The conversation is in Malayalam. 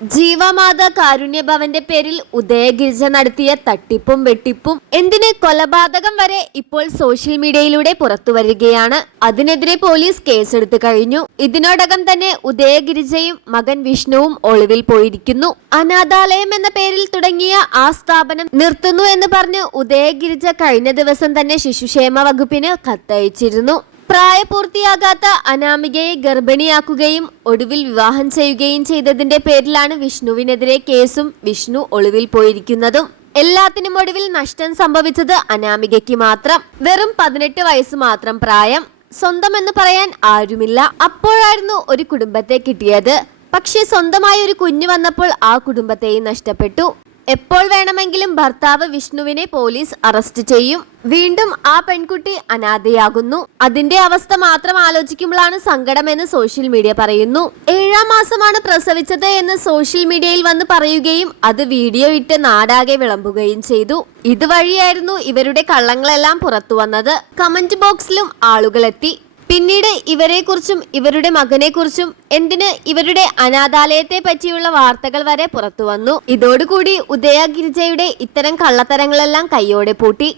ജീവമാത കാരുണ്യഭവന്റെ പേരിൽ ഉദയഗിരിജ നടത്തിയ തട്ടിപ്പും വെട്ടിപ്പും എന്തിന് കൊലപാതകം വരെ ഇപ്പോൾ സോഷ്യൽ മീഡിയയിലൂടെ പുറത്തു വരികയാണ്. അതിനെതിരെ പോലീസ് കേസെടുത്തു കഴിഞ്ഞു. ഇതിനോടകം തന്നെ ഉദയഗിരിജയും മകൻ വിഷ്ണുവും ഒളിവിൽ പോയിരിക്കുന്നു. അനാഥാലയം എന്ന പേരിൽ തുടങ്ങിയ ആ സ്ഥാപനം നിർത്തുന്നു എന്ന് പറഞ്ഞ് ഉദയഗിരിജ കഴിഞ്ഞ ദിവസം തന്നെ ശിശുക്ഷേമ വകുപ്പിന് കത്തയച്ചിരുന്നു. പ്രായപൂർത്തിയാകാത്ത അനാമികയെ ഗർഭിണിയാക്കുകയും ഒടുവിൽ വിവാഹം ചെയ്യുകയും ചെയ്തതിന്റെ പേരിലാണ് വിഷ്ണുവിനെതിരെ കേസും വിഷ്ണു ഒളിവിൽ പോയിരിക്കുന്നതും. എല്ലാത്തിനും ഒടുവിൽ നഷ്ടം സംഭവിച്ചത് അനാമികയ്ക്ക് മാത്രം. വെറും 18 വയസ്സ് മാത്രം പ്രായം. സ്വന്തം എന്ന് പറയാൻ ആരുമില്ല. അപ്പോഴായിരുന്നു ഒരു കുടുംബത്തെ കിട്ടിയത്. പക്ഷെ സ്വന്തമായ ഒരു കുഞ്ഞു വന്നപ്പോൾ ആ കുടുംബത്തെയും നഷ്ടപ്പെട്ടു. എപ്പോൾ വേണമെങ്കിലും ഭർത്താവ് വിഷ്ണുവിനെ പോലീസ് അറസ്റ്റ് ചെയ്യും. വീണ്ടും ആ പെൺകുട്ടി അനാഥയാകുന്നു. അതിന്റെ അവസ്ഥ മാത്രം ആലോചിക്കുമ്പോഴാണ് സങ്കടമെന്ന് സോഷ്യൽ മീഡിയ പറയുന്നു. 7-ാം മാസമാണ് പ്രസവിച്ചത് എന്ന് സോഷ്യൽ മീഡിയയിൽ വന്ന് പറയുകയും അത് വീഡിയോ ഇട്ട് നാടാകെ വിളമ്പുകയും ചെയ്തു. ഇതുവഴിയായിരുന്നു ഇവരുടെ കള്ളങ്ങളെല്ലാം പുറത്തു വന്നത്. കമന്റ് ബോക്സിലും ആളുകളെത്തി. പിന്നീട് ഇവരെക്കുറിച്ചും ഇവരുടെ മകനെക്കുറിച്ചും എന്തിന് ഇവരുടെ അനാഥാലയത്തെ പറ്റിയുള്ള വാർത്തകൾ വരെ പുറത്തു വന്നു. ഇതോടുകൂടി ഉദയഗിരിജയുടെ ഇത്തരം കള്ളത്തരങ്ങളെല്ലാം കയ്യോടെ പൂട്ടി.